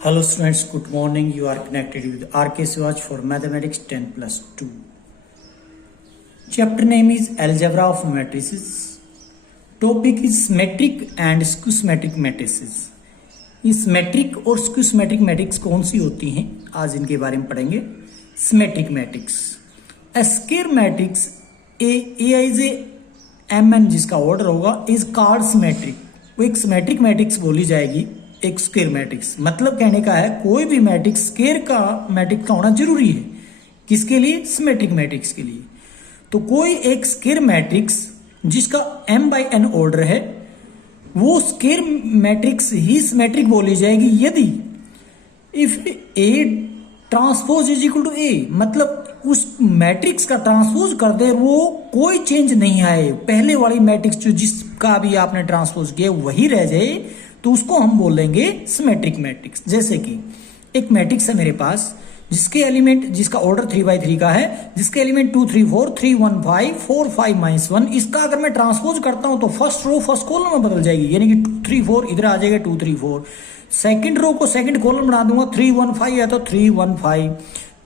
Hello students, good morning. You are connected with RK Swaj for Mathematics 10+2. Chapter name is Algebra of Matrices. Topic is Symmetric and Skew-symmetric matrices. ये symmetric और skew symmetric matrix कौन सी होती हैं, आज इनके बारे में पढ़ेंगे. Symmetric matrix, square matrix AIJ जिसका ऑर्डर होगा इज कॉल्ड सिमेट्रिक. वो एक सिमेट्रिक मैट्रिक्स बोली जाएगी, एक स्क्वायर मैट्रिक्स. मतलब कहने का है कोई भी मैट्रिक्स स्क्वायर का मैट्रिक्स का होना जरूरी है. किसके लिए? सिमेट्रिक मैट्रिक्स के लिए. तो कोई एक स्क्वायर मैट्रिक्स जिसका m/n ऑर्डर है वो स्क्वायर मैट्रिक्स ही सिमेट्रिक बोली जाएगी यदि if A transpose is equal to A, मतलब उस मैट्रिक्स का ट्रांसपोज कर दे वो कोई चेंज नहीं आए, पहले वाली मैट्रिक्स जो जिसका भी आपने ट्रांसपोज किया वही रह जाए, तो उसको हम बोलेंगे सिमेट्रिक मैट्रिक्स. जैसे कि एक मैट्रिक्स है मेरे पास जिसके एलिमेंट, जिसका ऑर्डर 3x3 का है, जिसके एलिमेंट 2 3 4 3 1 5 4 5 -1. इसका अगर मैं ट्रांसपोज करता हूं तो फर्स्ट रो फर्स्ट कॉलम में बदल जाएगी, यानी कि 2 3 4 इधर आ जाएगा 2 3 4. सेकंड रो को सेकंड कॉलम बना दूंगा 3 1 5 है तो 3 1 5.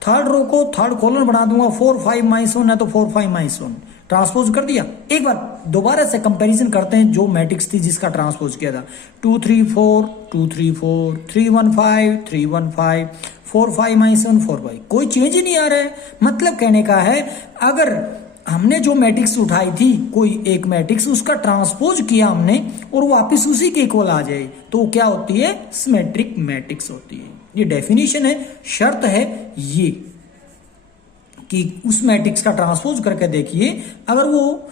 थर्ड रो को थर्ड कॉलम बना दूंगा 4 5 -1 है तो 4 5 -1. ट्रांसपोज कर दिया. एक बार दोबारा से कंपैरिजन करते हैं जो मैट्रिक्स थी जिसका ट्रांसपोज किया था. 2 3 4 2 3 4 3 1 5 3 1 5 4 5 -1 4 5. कोई चेंज ही नहीं आ रहा है. मतलब कहने का है अगर हमने जो मैट्रिक्स उठाई थी कोई एक मैट्रिक्स, उसका ट्रांसपोज किया हमने और वापस उसी के इक्वल आ जाए तो क्या होती है? सिमेट्रिक मैट्रिक्स होती है. ये डेफिनेशन है, शर्त है ये कि उस मैट्रिक्स का ट्रांसपोज करके देखिए, अगर वो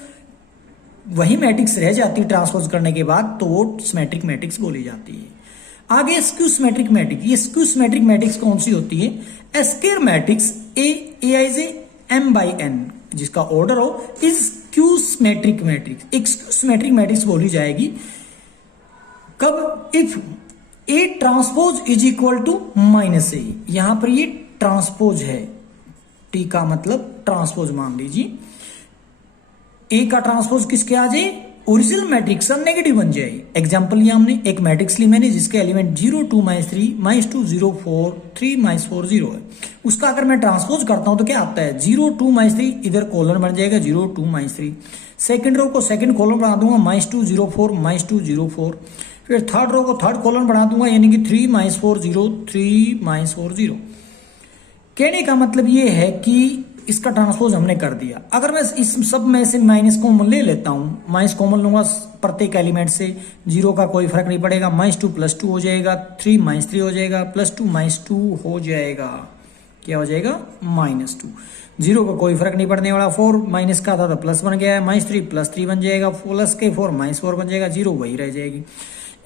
वही मैट्रिक्स रह जाती ट्रांसपोज करने के बाद तो वो सिमेट्रिक मैट्रिक्स बोली जाती है. आगे स्क्यू सिमेट्रिक मैट्रिक्स. ये स्क्यू सिमेट्रिक मैट्रिक्स कौन सी होती है? स्क्वायर मैट्रिक्स AIJ m/n जिसका ऑर्डर हो इज स्क्यू सिमेट्रिक मैट्रिक्स. एक स्क्यू सिमेट्रिक मैट्रिक्स बोली जाएगी कब? If A transpose is equal to -A. यहां पर ये ट्रांसपोज है, T का मतलब ट्रांसपोज मान लीजिए. A का ट्रांसपोज किसके आ जाए? ओरिजिनल मैट्रिक्स का नेगेटिव बन जाए. एग्जांपल लिया हमने, एक मैट्रिक्स ली मैंने जिसके एलिमेंट 0 2 -3 -2 0 4 3 -4 0 है. उसका अगर मैं ट्रांसपोज करता हूं तो क्या आता है? 0 2 -3 इधर कॉलम बन जाएगा 0 2 -3. सेकंड रो को सेकंड कॉलम बना दूंगा -2 0 4 -2 0 4. फिर थर्ड रो को थर्ड कॉलम बना दूंगा यानी कि 3 -4 0 3 -4 0. कहने का मतलब ये है कि इसका ट्रांसपोज हमने कर दिया. अगर मैं इस सब में से माइनस कॉमन ले लेता हूं, माइनस कॉमन लूंगा प्रत्येक एलिमेंट से, 0 का कोई फर्क नहीं पड़ेगा. -2 +2 हो जाएगा, 3 -3 हो जाएगा, +2 -2 हो जाएगा. क्या हो जाएगा? -2. 0 का कोई फर्क नहीं पड़ने वाला. 4 माइनस का था तो प्लस बन गया है, -3 +3 बन जाएगा, प्लस के 4 -4 बन जाएगा, 0 वही रह जाएगी.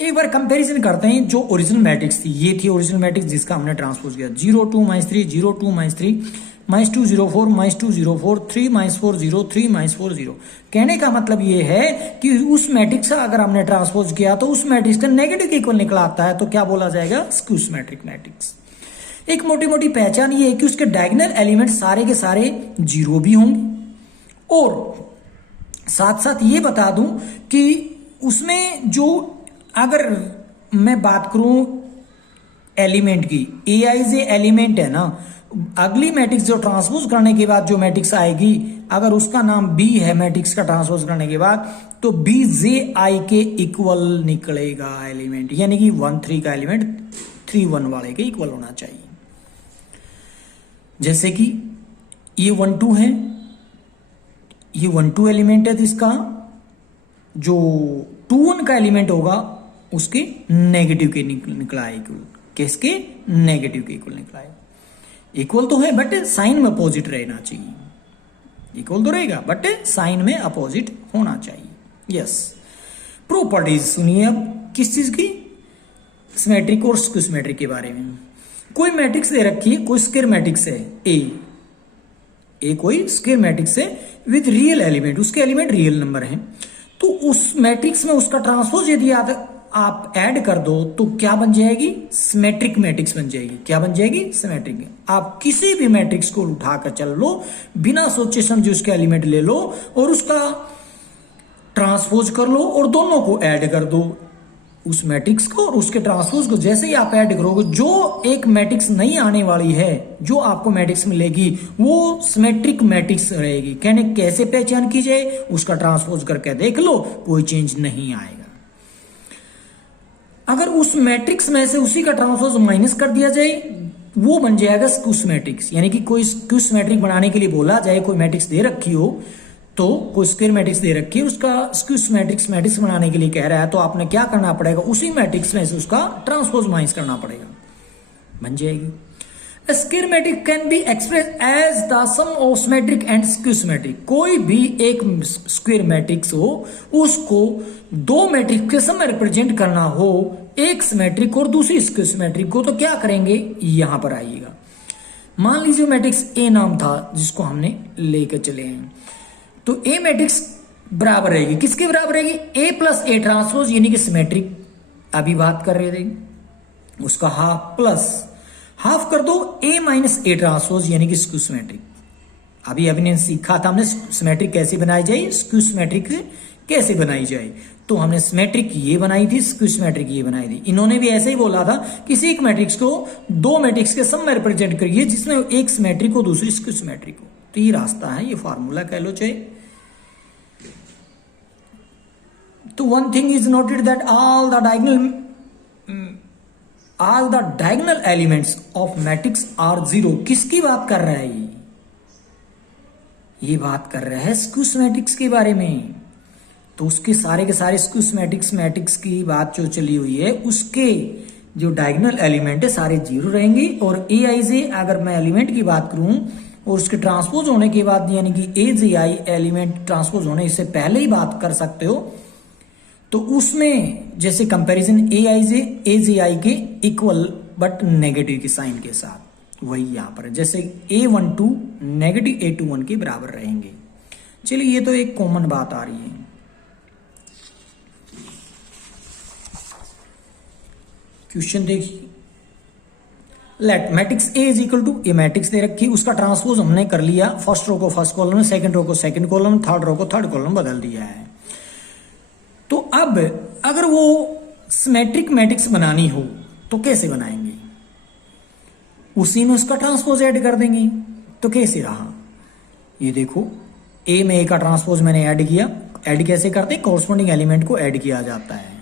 एक बार कंपैरिजन करते हैं. जो ओरिजिनल मैट्रिक्स थी, ये थी ओरिजिनल मैट्रिक्स जिसका हमने ट्रांसपोज किया. 0 2 -3 0 2 -3 -2 0 4 -2 0 4 3 -4 0 3 -4 0. कहने का मतलब ये है कि उस मैट्रिक्स का अगर हमने ट्रांसपोज किया तो उस मैट्रिक्स का नेगेटिव इक्वल निकला आता है, तो क्या बोला जाएगा? Skew symmetric matrix. एक मोटी मोटी पहचान ये है कि उसके डायगोनल एलिमेंट सारे के सारे 0 भी होंगे. और साथ साथ ये बता दूं कि उसमें जो, अगर मैं बात करूं एलिमेंट की, AIJ एलिमेंट है ना, अगली मैट्रिक्स जो ट्रांसपोज करने के बाद जो मैट्रिक्स आएगी, अगर उसका नाम B है मैट्रिक्स का ट्रांसपोज करने के बाद, तो BJI के इक्वल निकलेगा एलिमेंट, यानी कि 1 3 का एलिमेंट 3 1 वाले के इक्वल होना चाहिए. जैसे कि ये 1 2 है, ये 1 2 एलिमेंट है, तो इसका जो 2 1 का एलिमेंट होगा उसके नेगेटिव के निकला है इक्वल. किसके? नेगेटिव के इक्वल निकला है. इक्वल तो है बट साइन में अपोजिट रहना चाहिए. इक्वल तो रहेगा बट साइन में अपोजिट होना चाहिए. यस. प्रॉपर्टीज सुनिए अब किस चीज की? सिमेट्रिक और स्क्यू सिमेट्रिक के बारे में. कोई मैट्रिक्स दे रखी है, कोई स्क्वायर मैट्रिक्स है ए कोई स्क्वायर मैट्रिक्स है विद रियल एलिमेंट, उसके एलिमेंट रियल नंबर है. तो उस मैट्रिक्स में उसका ट्रांसपोज यदि आप ऐड कर दो तो क्या बन जाएगी? सिमेट्रिक मैट्रिक्स बन जाएगी. क्या बन जाएगी? सिमेट्रिक. आप किसी भी मैट्रिक्स को उठाकर चल लो, बिना सोचे समझे उसके एलिमेंट ले लो और उसका ट्रांसपोज कर लो और दोनों को ऐड कर दो, उस मैट्रिक्स को और उसके ट्रांसपोज को जैसे ही आप ऐड करोगे, जो एक मैट्रिक्स नहीं आने वाली है, जो आपको मैट्रिक्स मिलेगी वो सिमेट्रिक मैट्रिक्स रहेगी। कहने कैसे पहचान की जाए, उसका ट्रांसपोज करके देख लो, कोई चेंज नहीं आएगा। अगर उस मैट्रिक्स में से उसी का ट्रांसपोज माइनस कर दिया जाए, वो बन जाएगा स्क्यूस मैट्रिक्स। यानी कि कोई स्क्यूस मैट्रिक्स बनाने के लिए बोला जाए, कोई मैट्रिक्स दे रखी हो, तो कोई स्क्वायर मैट्रिक्स दे रखी है, उसका स्क्यूस मैट्रिक्स बनाने के लिए कह रहा है, तो आपने क्या करना पड़ेगा, उसी मैट्रिक्स में से उसका ट्रांसपोज माइनस करना पड़ेगा, बन जाएगी। Square matrix can be express as the sum of symmetric and skews matrix. कोई भी एक स्क्वायर मैट्रिक्स हो, उसको दो मैट्रिक्स के सम में रिप्रेजेंट करना हो, एक सिमेट्रिक और दूसरी स्क्यूस मैट्रिक को, तो क्या करेंगे, यहां पर आइएगा। मान लीजिए मैट्रिक्स ए नाम था जिसको हमने लेकर चले हैं, तो ए मैट्रिक्स बराबर रहेगी, किसके बराबर रहेगी, ए प्लस ए ट्रांसपोज, यानी कि सिमेट्रिक अभी बात कर रहे थे, उसका हाफ प्लस हाफ कर दो ए माइनस ए ट्रांसपोज, यानी कि स्क्यू सिमेट्रिक। अभी हमने सीखा था हमने सिमेट्रिक कैसे बनाई जाए, स्क्यू सिमेट्रिक कैसे बनाई जाए, तो हमने सिमेट्रिक ये बनाई थी, स्क्यू सिमेट्रिक ये बनाई थी। इन्होंने भी ऐसे ही बोला था, किसी एक मैट्रिक्स को दो मैट्रिक्स के सम में रिप्रेजेंट करिए जिसमें एक सिमेट्रिक हो दूसरी स्क्यू सिमेट्रिक हो। तो ये रास्ता है, ये फार्मूला कह लो चाहे। तो one thing is noted that all the diagonal elements of matrix are zero. किसकी बात कर रहा है ये बात कर रहा है स्क्यूस मैट्रिक्स के बारे में। तो उसके सारे के सारे स्क्यूस मैट्रिक्स की बात जो चली हुई है, उसके जो डायगोनल एलिमेंट है सारे जीरो रहेंगे। और ए आई जे अगर मैं एलिमेंट की बात करूं और उसके ट्रांसपोज होने के बाद, यानी कि ए जे आई एलिमेंट ट्रांसपोज होने इससे पहले ही बात कर सकते हो, तो उसमें जैसे कंपैरिजन ए जे आई के इक्वल बट नेगेटिव के साइन के साथ, वही यहां पर है। जैसे A12 नेगेटिव A21 के बराबर रहेंगे। चलिए ये तो एक कॉमन बात आ रही है। क्वेश्चन देखिए, let matrix A is equal to, ये मैट्रिक्स दे रखी, उसका ट्रांसपोज हमने कर लिया, फर्स्ट रो को फर्स्ट कॉलम में, सेकंड रो को सेकंड कॉलम में, थर्ड रो को थर्ड कॉलम में बदल दिया है। तो अब अगर वो सिमेट्रिक मैट्रिक्स बनानी हो तो कैसे बनाएंगे, उसी में उसका ट्रांसपोज ऐड कर देंगे। तो कैसे रहा, ये देखो, ए में ए का ट्रांसपोज मैंने ऐड किया। ऐड कैसे करते हैं, कॉरस्पॉन्डिंग एलिमेंट को ऐड किया जाता है।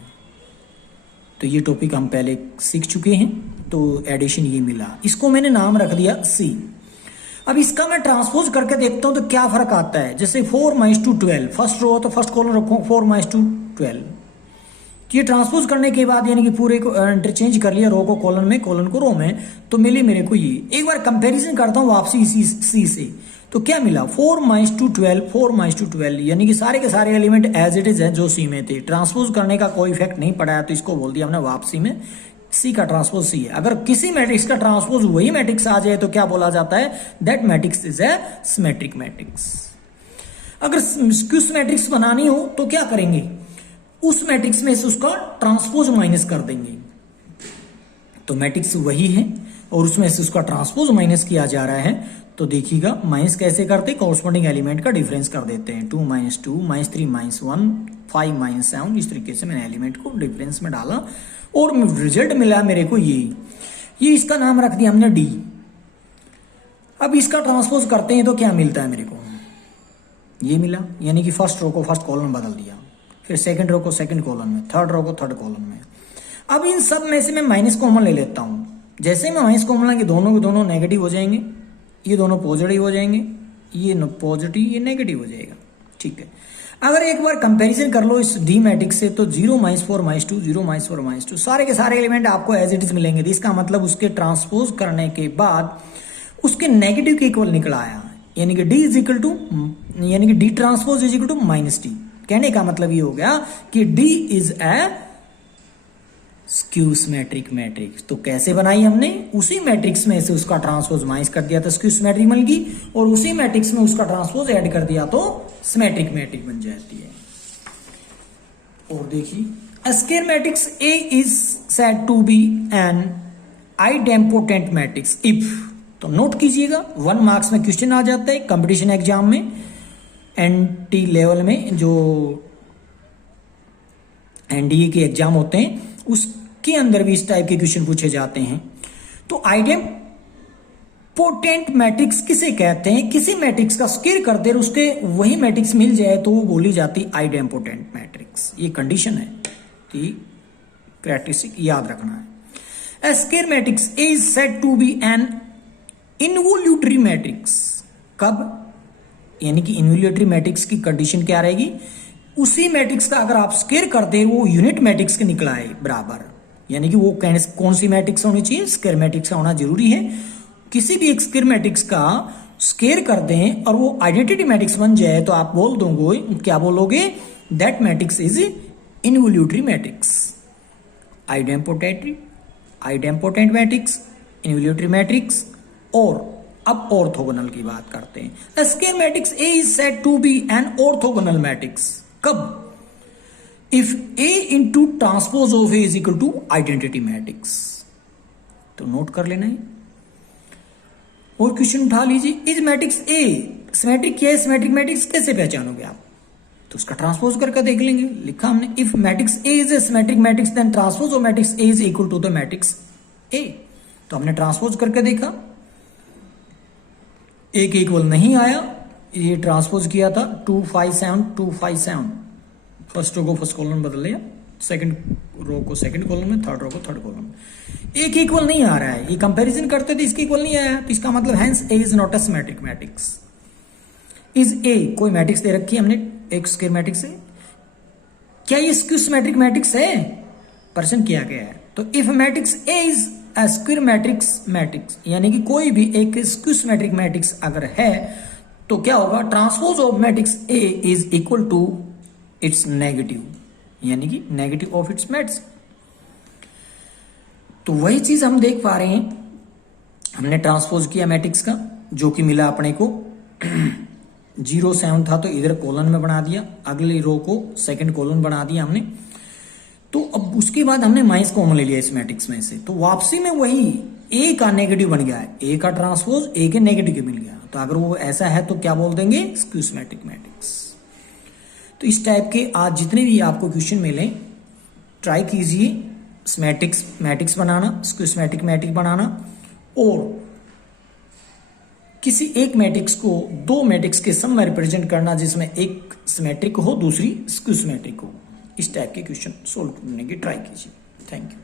तो ये टॉपिक हम पहले सीख चुके हैं, तो एडिशन ये मिला, इसको मैंने नाम रख दिया सी। अब इसका मैं ट्रांसपोज करके देखता हूं तो क्या फर्क आता है। जैसे 4:12, फर्स्ट रो तो फर्स्ट कॉलम रखो 4:12। ये ट्रांसपोज करने के बाद यानी कि पूरे को इंटरचेंज कर लिया, रो को कॉलम में, कॉलम को रो में, तो मिले मेरे को ये। एक बार कंपैरिजन करता हूं वापसी इसी सी से, तो क्या मिला 4:12 यानी कि सारे के सारे एलिमेंट एज इट इज है जो सी में थे। ट्रांसपोज करने का कोई इफेक्ट नहीं पड़ा है, तो इसको बोल दिया हमने वापसी में सी का ट्रांसपोज सी है। अगर किसी मैट्रिक्स का ट्रांसपोज वही मैट्रिक्स आ जाए तो क्या बोला जाता है, that matrix is a symmetric matrix. अगर स्क्यूस मैट्रिक्स बनानी हो तो क्या करेंगे, उस मैट्रिक्स में से उसका ट्रांसपोज माइनस कर देंगे। तो मैट्रिक्स वही है और उसमें से उसका ट्रांसपोज माइनस किया जा रहा है। तो देखिएगा माइनस कैसे करते, कॉरस्पॉन्डिंग एलिमेंट का डिफरेंस कर देते हैं। 2 - 2 -3 -1 5 - 7, इस तरीके से मैंने एलिमेंट को डिफरेंस में डाला और रिजल्ट मिला मेरे को ये इसका नाम रख दिया हमने डी। अब इसका ट्रांसपोज करते हैं तो क्या मिलता है मेरे को, ये मिला, यानी कि फर्स्ट रो को फर्स्ट कॉलम में बदल दिया, फिर सेकंड रो को सेकंड कॉलम में, थर्ड रो को थर्ड कॉलम में। अब इन सब में से मैं माइनस कॉमन ले लेता हूं। जैसे मैं माइनस कॉमन लेंगे, दोनों के दोनों नेगेटिव हो जाएंगे, ये दोनों पॉजिटिव हो जाएंगे, ये पॉजिटिव ये नेगेटिव हो जाएगा। ठीक है, अगर एक बार कंपैरिजन कर लो इस डी मैट्रिक्स से, तो 0 - 4 - 2 0 - 4 - 2 सारे के सारे एलिमेंट आपको एज इट इज मिलेंगे। इसका मतलब उसके ट्रांसपोज करने के बाद उसके नेगेटिव के इक्वल निकल आया, यानी कि डी इज इक्वल टू, यानी कि D transpose is equal to -d। कहने का मतलब ये हो गया कि D is a skew symmetric matrix. तो कैसे बनाई हमने, उसी मैट्रिक्स में से उसका ट्रांसपोज माइनस कर दिया तो स्क्यू सिमेट्रिक बन गई, और उसी मैट्रिक्स में उसका ट्रांसपोज ऐड कर दिया तो सिमेट्रिक मैट्रिक्स बन जाती है। और देखिए, square matrix A is said to be an idempotent matrix if, तो नोट कीजिएगा 1 मार्क्स में क्वेश्चन आ जाता है कंपटीशन एग्जाम में, NT लेवल में जो NDA के एग्जाम होते हैं उसके अंदर भी इस टाइप के क्वेश्चन पूछे जाते हैं। तो आइडेम्पोटेंट मैट्रिक्स किसे कहते हैं? किसी मैट्रिक्स का स्क्वायर कर दे और उसके वही मैट्रिक्स मिल जाए तो वो बोली जाती आइडेम्पोटेंट मैट्रिक्स। ये कंडीशन है, तो कैरेक्टरिस्टिक याद रखना है। A square matrix A is said to be an involutory matrix। कब? यानी कि इन्वोल्यूटरी मैट्रिक्स की कंडीशन क्या रहेगी? उसी मैट्रिक्स का अगर आप स्क्वायर कर दे वो यूनिट मैट्रिक्स के निकला है बराबर, यानी कि वो कौन सी मैट्रिक्स होनी चाहिए? स्क्वायर मैट्रिक्स का होना जरूरी है। किसी भी एक स्क्वायर मैट्रिक्स का स्क्वायर कर दें और वो आइडेंटिटी मैट्रिक्स बन जाए तो आप बोल दोगे, क्या बोलोगे? That matrix is involutory matrix. Idempotent matrix, involutory matrix, और अब ऑर्थोगोनल की बात करते हैं। A square matrix A is said to be an orthogonal matrix। कब? If A into transpose of A is equal to identity matrix। तो note कर लेना है और क्वेश्चन उठा लीजिए। इज मैट्रिक्स A सिमेट्रिक क्या है? सिमेट्रिक मैट्रिक्स कैसे पहचानोगे आप? तो उसका ट्रांसपोज करके देख लेंगे। लिखा हमने, if matrix A is a symmetric matrix then transpose of matrix A is equal to the matrix A। तो हमने ट्रांसपोज करके देखा, A के इक्वल नहीं आया, ये ट्रांसपोज किया था 2 5 7 2 5 7। फर्स्ट रो को फर्स्ट कॉलम में बदल लिया, सेकंड रो को सेकंड कॉलम में, थर्ड रो को थर्ड कॉलम में। A के इक्वल नहीं आ रहा है, ये कंपैरिजन करते थे, इसके इक्वल नहीं आया, तो इसका मतलब hence A is not a symmetric matrix. Is A कोई मैट्रिक्स दे रखी है हमने, एक स्क्वायर मैट्रिक्स है, क्या ये स्क्यू सिमेट्रिक मैट्रिक्स है? प्रश्न किया गया है। तो if matrix A is a square matrix, यानी कि कोई भी एक स्क्यू सिमेट्रिक मैट्रिक्स अगर है तो क्या होगा? Transpose of matrix A is equal to its negative, यानी कि नेगेटिव ऑफ इट्स मैट्रिक्स। तो वही चीज हम देख पा रहे हैं, हमने ट्रांसपोज किया मैट्रिक्स का, जो कि मिला अपने को 0 7 था तो इधर कॉलन में बना दिया, अगली रो को सेकंड कॉलन बना दिया हमने। तो अब उसके बाद हमने माइनस कॉमन ले लिया इस मैट्रिक्स में से, तो वापसी में वही A का नेगेटिव बन गया है, A का ट्रांसपोज A के नेगेटिव के मिल गया। तो अगर वो ऐसा है तो क्या बोल देंगे? Skew symmetric matrix. तो इस टाइप के आज जितने भी आपको क्वेश्चन मिले, ट्राई कीजिए मैट्रिक्स बनाना, स्क्यू सिमेट्रिक मैट्रिक्स बनाना, और किसी एक मैट्रिक्स को दो मैट्रिक्स के सम में रिप्रेजेंट करना, जिसमें एक सिमेट्रिक हो दूसरी स्क्यू सिमेट्रिक हो। इस टाइप के क्वेश्चन सोल्व करने की ट्राई कीजिए। Thank you.